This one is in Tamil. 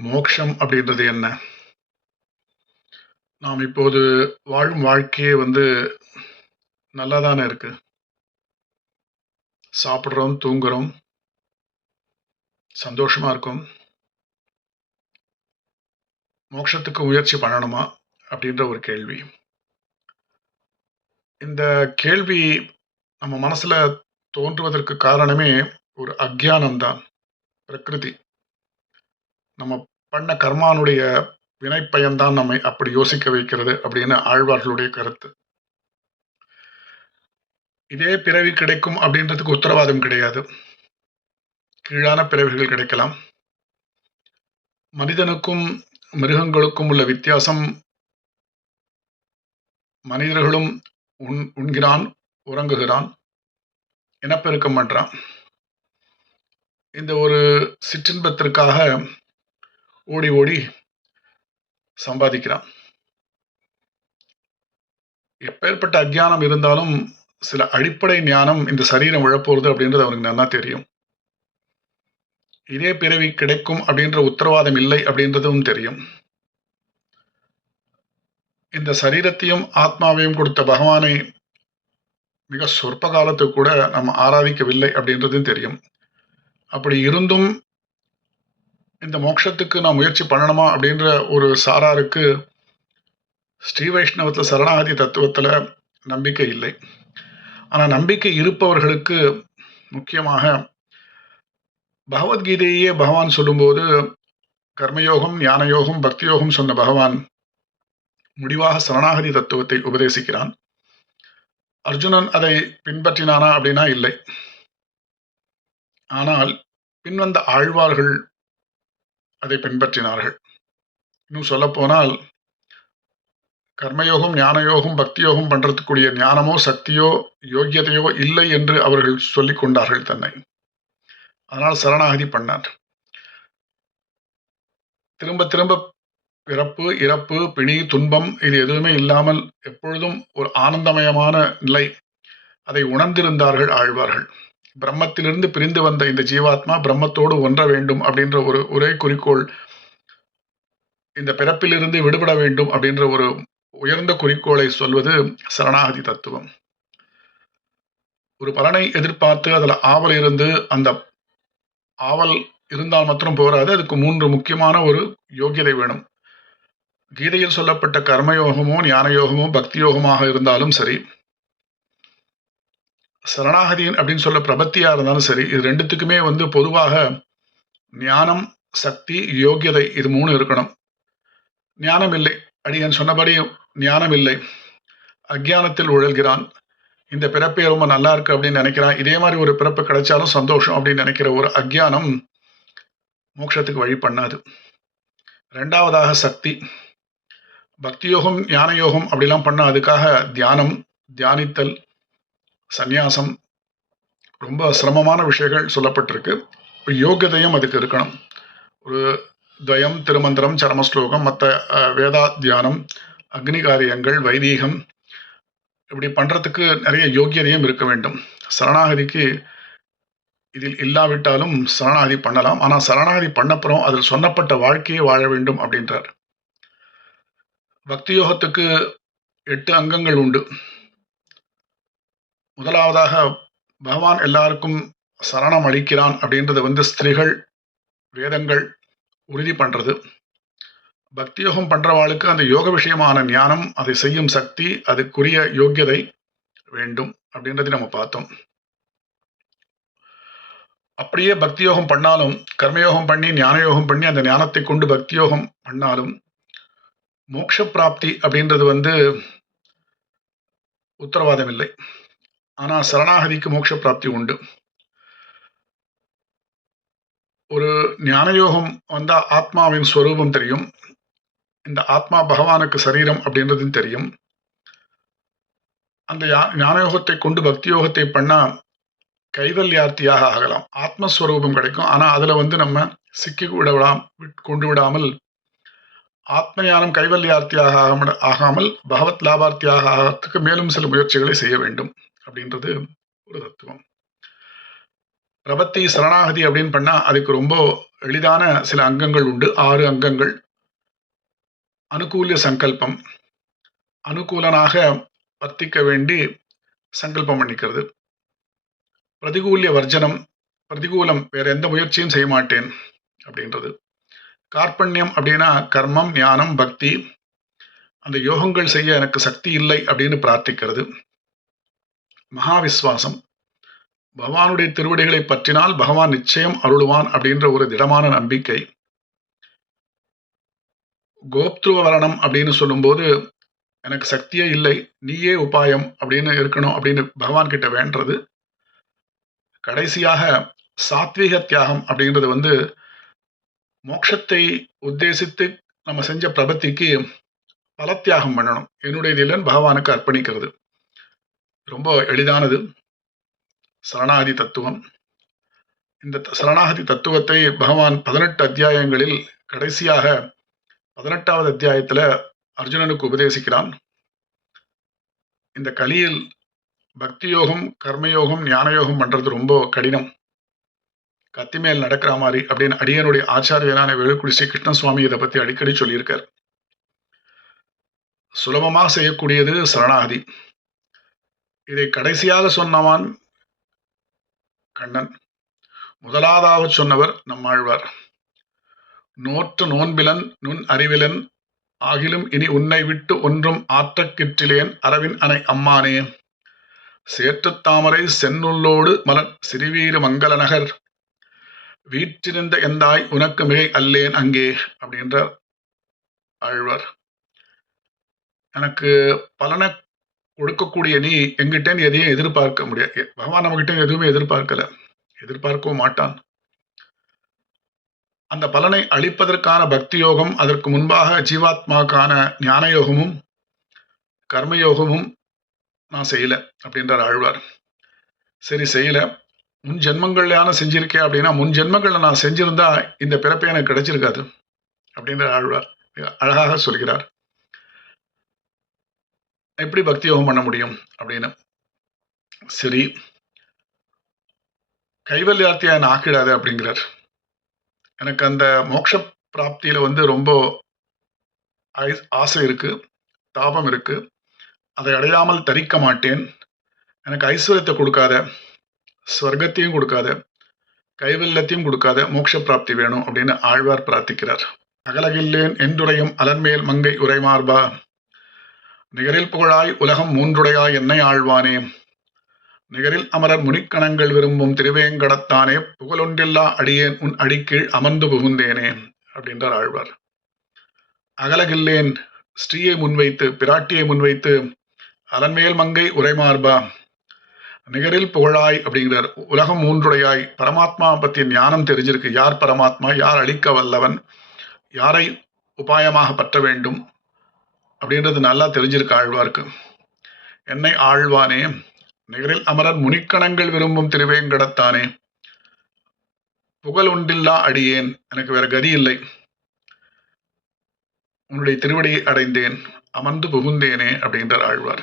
மோக்ஷம் அப்படின்றது என்ன? நாம் இப்போது வாழும் வாழ்க்கையே வந்து நல்லா தானே இருக்கு. சாப்பிட்றோம் தூங்குறோம். சந்தோஷமா இருக்கும் மோட்சத்துக்கு முயற்சி பண்ணணுமா? அப்படின்ற ஒரு கேள்வி. இந்த கேள்வி நம்ம மனசுல தோன்றுவதற்கு காரணமே ஒரு அக்ஞானம்தான் பிரகிருதி. நம்ம பண்ண கர்மானுடைய வினைப்பயன்தான் நம்மை அப்படி யோசிக்க வைக்கிறது அப்படின்னு ஆழ்வார்களுடைய கருத்து. இதே பிறவி கிடைக்கும் அப்படின்றதுக்கு உத்தரவாதம் கிடையாது. கீழான பிறவிகள் கிடைக்கலாம். மனிதனுக்கும், மிருகங்களுக்கும் உள்ள வித்தியாசம் மனிதர்களும் உண் உண்கிறான், உறங்குகிறான், இனப்பெருக்கம் பண்ணுறான் இந்த ஒரு சிற்றின்பத்திற்காக ஓடி ஓடி சம்பாதிக்கிறான். எப்பேற்பட்ட அக்ஞானம் இருந்தாலும், சில அடிப்படை ஞானம் இந்த சரீரம் விழப்போறது அப்படின்றது அவனுக்கு நல்லா தெரியும். இதே பிறவி கிடைக்கும் அப்படின்ற உத்தரவாதம் இல்லை அப்படின்றதும் தெரியும். இந்த சரீரத்தையும், ஆத்மாவையும் கொடுத்த பகவானை மிக சொற்ப காலத்துக்கு கூட நம்ம ஆராதிக்கவில்லை அப்படின்றதும் தெரியும். அப்படி இருந்தும் இந்த மோட்சத்துக்கு நான் முயற்சி பண்ணணுமா அப்படின்ற ஒரு சாராருக்கு ஸ்ரீ வைஷ்ணவத்தில் சரணாகதி தத்துவத்தில் நம்பிக்கை இல்லை. ஆனால் நம்பிக்கை இருப்பவர்களுக்கு முக்கியமாக பகவத்கீதையே பகவான் சொல்லும்போது கர்மயோகம், ஞானயோகம் பக்தியோகம் சொன்ன பகவான் முடிவாக சரணாகதி தத்துவத்தை உபதேசிக்கிறான். அர்ஜுனன் அதை பின்பற்றினானா அப்படின்னா இல்லை. ஆனால் பின்வந்த ஆழ்வார்கள் அதை பின்பற்றினார்கள். இன்னும் சொல்லப்போனால் கர்மயோகம், ஞானயோகம் பக்தியோகம் பண்ணுறதுக்குரிய ஞானமோ, சக்தியோ, யோக்கியதையோ இல்லை என்று அவர்கள் சொல்லிக் கொண்டார்கள் தன்னை. அதனால் சரணாகதி பண்ணார். திரும்ப திரும்ப பிறப்பு, இறப்பு, பிணி, துன்பம் இது எதுவுமே இல்லாமல் எப்பொழுதும் ஒரு ஆனந்தமயமான நிலை. அதை உணர்ந்திருந்தார்கள் ஆழ்வார்கள். பிரம்மத்திலிருந்து பிரிந்து வந்த இந்த ஜீவாத்மா பிரம்மத்தோடு ஒன்ற வேண்டும் அப்படின்ற ஒரு ஒரே குறிக்கோள் இந்த பிறப்பிலிருந்து விடுபட வேண்டும் அப்படின்ற ஒரு உயர்ந்த குறிக்கோளை சொல்வது சரணாகதி தத்துவம். ஒரு பலனை எதிர்பார்த்து அதில் ஆவல் இருந்து அந்த ஆவல் இருந்தால் மாத்திரம் போராது. அதுக்கு மூன்று முக்கியமான ஒரு யோகியதை வேணும். கீதையில் சொல்லப்பட்ட கர்மயோகமோ, ஞான யோகமோ, பக்தி யோகமாக இருந்தாலும் சரி சரணாகதி அப்படின்னு சொல்ல பிரபத்தியாக இருந்தாலும் சரி, இது ரெண்டுத்துக்குமே வந்து பொதுவாக ஞானம், சக்தி, யோக்கியதை இது மூணு இருக்கணும். ஞானம் இல்லை. அடியன் சொன்னபடி ஞானம் இல்லை. அக்ஞானத்தில் உழல்கிறான். இந்த பிறப்பே ரொம்ப நல்லா இருக்கு அப்படின்னு நினைக்கிறான். இதே மாதிரி ஒரு பிறப்பு கிடைச்சாலும் சந்தோஷம் அப்படின்னு நினைக்கிற ஒரு அக்ஞானம் மோட்சத்துக்கு வழி பண்ணாது. ரெண்டாவதாக சக்தி. பக்தி யோகம், ஞான யோகம் அப்படிலாம் பண்ணால் அதுக்காக தியானம், தியானித்தல், சந்நியாசம் ரொம்ப சிரமமான விஷயங்கள் சொல்லப்பட்டிருக்கு. யோக்கியதையும் அதுக்கு இருக்கணும். ஒரு துவயம், திருமந்திரம், சரம ஸ்லோகம், வேதா தியானம், அக்னி காரியங்கள், வைதீகம் இப்படி பண்ணுறதுக்கு நிறைய யோக்கியதையும் இருக்க வேண்டும். சரணாகதிக்கு இதில் இல்லாவிட்டாலும் சரணாகதி பண்ணலாம். ஆனால் சரணாகதி பண்ணப்புறம் அதில் சொன்னப்பட்ட வாழ்க்கையை வாழ வேண்டும் அப்படின்றார். பக்தி யோகத்துக்கு எட்டு அங்கங்கள் உண்டு. முதலாவதாக பகவான் எல்லாருக்கும் சரணம் அளிக்கிறான் அப்படின்றது வந்து ஸ்திரிகள், வேதங்கள் உறுதி பண்ணுறது பக்தி யோகம் பண்றவாளுக்கு அந்த யோக விஷயமான ஞானம், அதை செய்யும் சக்தி, அதுக்குரிய யோக்கியதை வேண்டும் அப்படின்றதை நம்ம பார்த்தோம். அப்படியே பக்தி யோகம் பண்ணாலும், கர்மயோகம் பண்ணி, ஞான யோகம் பண்ணி, அந்த ஞானத்தை கொண்டு பக்தி யோகம் பண்ணாலும், மோட்ச பிராப்தி அப்படின்றது வந்து உத்தரவாதம் இல்லை. ஆனால் சரணாகதிக்கு மோட்ச பிராப்தி உண்டு. ஒரு ஞான யோகம் ஆத்மாவின் ஸ்வரூபம் தெரியும். இந்த ஆத்மா பகவானுக்கு சரீரம் அப்படின்றதும் தெரியும். அந்த யா ஞான யோகத்தை கொண்டு பக்தி யோகத்தை பண்ணால் கைவல்யார்த்தியாக ஆகலாம். ஆத்மஸ்வரூபம் கிடைக்கும். ஆனால் அதில் வந்து நம்ம சிக்கி விட விடாம் கொண்டு விடாமல் ஆத்ம ஞானம் கைவல்யார்த்தியாக ஆகாமல் பகவத் லாபார்த்தியாக ஆகிறதுக்கு மேலும் சில முயற்சிகளை செய்ய வேண்டும் அப்படின்றது ஒரு தத்துவம். பிரபத்தி சரணாகதி அப்படின்னு பண்ணா அதுக்கு ரொம்ப எளிதான சில அங்கங்கள் உண்டு. ஆறு அங்கங்கள். அனுகூல சங்கல்பம். அனுகூலனாக வர்த்திக்க வேண்டி சங்கல்பம் பண்ணிக்கிறது. பிரதிகூல்ய வர்ஜனம். பிரதிகூலம் வேற எந்த முயற்சியும் செய்ய மாட்டேன் அப்படின்றது. கார்பண்யம் அப்படின்னா கர்மம் ஞானம் பக்தி. அந்த யோகங்கள் செய்ய எனக்கு சக்தி இல்லை அப்படின்னு பிரார்த்திக்கிறது. மகாவிஸ்வாசம். பகவானுடைய திருவடிகளை பற்றினால் பகவான் நிச்சயம் அருளுவான் அப்படின்ற ஒரு திடமான நம்பிக்கை. கோப்துருவ வரணம் அப்படின்னு சொல்லும்போது எனக்கு சக்தியே இல்லை நீயே உபாயம் அப்படின்னு இருக்கணும் அப்படின்னு பகவான் கிட்ட வேண்டது கடைசியாக சாத்வீக தியாகம் அப்படின்றது வந்து மோட்சத்தை உத்தேசித்து நம்ம செஞ்ச பிரபத்திக்கு பல தியாகம் பண்ணணும். என்னுடைய இல்லைன்னு பகவானுக்கு அர்ப்பணிக்கிறது. ரொம்ப எளிதானது. சரணாகதி தத்துவம். இந்த சரணாகதி தத்துவத்தை பகவான் பதினெட்டு அத்தியாயங்களில் கடைசியாக பதினெட்டாவது அத்தியாயத்துல அர்ஜுனனுக்கு உபதேசிக்கிறான். இந்த கலியில் பக்தி யோகம் கர்மயோகம் ஞானயோகம் பண்ணுறது பண்றது ரொம்ப கடினம். கத்தி மேல் நடக்கிற மாதிரி அப்படின்னு அடியனுடைய ஆச்சாரியனான வேலுக்குடி ஸ்ரீ கிருஷ்ணசுவாமி இதை பத்தி அடிக்கடி சொல்லியிருக்கார். சுலபமாக செய்யக்கூடியது சரணாகதி. இதை கடைசியாக சொன்னவான் கண்ணன். முதலாவதாக சொன்னவர் நம்மாழ்வார் நோற்று நோன்பிலன் நுண் அறிவிலன் ஆகிலும் இனி உன்னை விட்டு ஒன்றும் ஆற்றக்கிற்றிலேன் அரவின் அணை அம்மானே. சேற்றுத் தாமரை சென்னுள்ளோடு மலர் சிறுவீர மங்கள நகர். வீற்றிருந்த எந்தாய் உனக்கு மிகை அல்லேன் அங்கே அப்படின்றார் ஆழ்வார். எனக்கு பலனை கொடுக்கக்கூடிய நீ எங்கிட்டேன்னு எதையும் எதிர்பார்க்க முடியாது. பகவான் நம்மகிட்ட எதுவுமே எதிர்பார்க்கல. எதிர்பார்க்கவும் மாட்டான். அந்த பலனை அளிப்பதற்கான பக்தி யோகம் அதற்கு முன்பாக ஜீவாத்மாக்கான ஞான யோகமும் கர்மயோகமும் நான் செய்யல அப்படின்றார் ஆழ்வார். சரி செய்யல. முன் ஜென்மங்கள்லான செஞ்சிருக்கேன் அப்படின்னா முன் ஜென்மங்களில் நான் செஞ்சிருந்தா இந்த பிறப்பை எனக்கு கிடைச்சிருக்காது அப்படின்ற ஆழ்வார். அழகாக சொல்கிறார். எப்படி பக்தி யோகம் பண்ண முடியும்? அப்படின்னு. சரி. கைவல்யார்த்தியா என்ன ஆக்கிடாது அப்படிங்கிறார். எனக்கு அந்த மோட்ச பிராப்தியில வந்து ரொம்ப ஆசை இருக்கு. தாபம் இருக்கு. அதை அடையாமல் தரிக்க மாட்டேன். எனக்கு ஐஸ்வர்யத்தை கொடுக்காத. ஸ்வர்க்கத்தையும் கொடுக்காத. கைவல்லத்தையும் கொடுக்காத மோட்ச பிராப்தி வேணும் அப்படின்னு ஆழ்வார் பிரார்த்திக்கிறார். அகலகில்லேன் என்றுடையும் அலன்மேல் மங்கை உரைமார்பா. நிகரில் புகழாய் உலகம் மூன்றுடையாய் என்னை ஆழ்வானே. நிகரில் அமரர் முனிக்கணங்கள் விரும்பும் திருவேங்கடத்தானே புகழொன்றில்லா அடியேன் உன் அடிக்கீழ் அமர்ந்து புகுந்தேனே அப்படின்றார் ஆழ்வார். அகலகில்லேன் ஸ்ரீயை முன்வைத்து பிராட்டியை முன்வைத்து அதன்மேல் மங்கை உரைமார்பா. நிகரில் புகழாய் அப்படிங்கிறார் உலகம் மூன்றுடையாய் பரமாத்மா பற்றிய ஞானம் தெரிஞ்சிருக்கு யார் பரமாத்மா யார் அழிக்க வல்லவன் யாரை உபாயமாக பற்ற வேண்டும் அப்படின்றது நல்லா தெரிஞ்சிருக்கு ஆழ்வார்க்கு என்னை ஆழ்வானே நிகரில் அமரர் முனிக்கணங்கள் விரும்பும் திருவேங்கடத்தானே. புகழ் உண்டில்லா அடியேன் எனக்கு வேற கதி இல்லை. உன்னுடைய திருவடியை அடைந்தேன் அமர்ந்து புகுந்தேனே அப்படின்றார் ஆழ்வார்.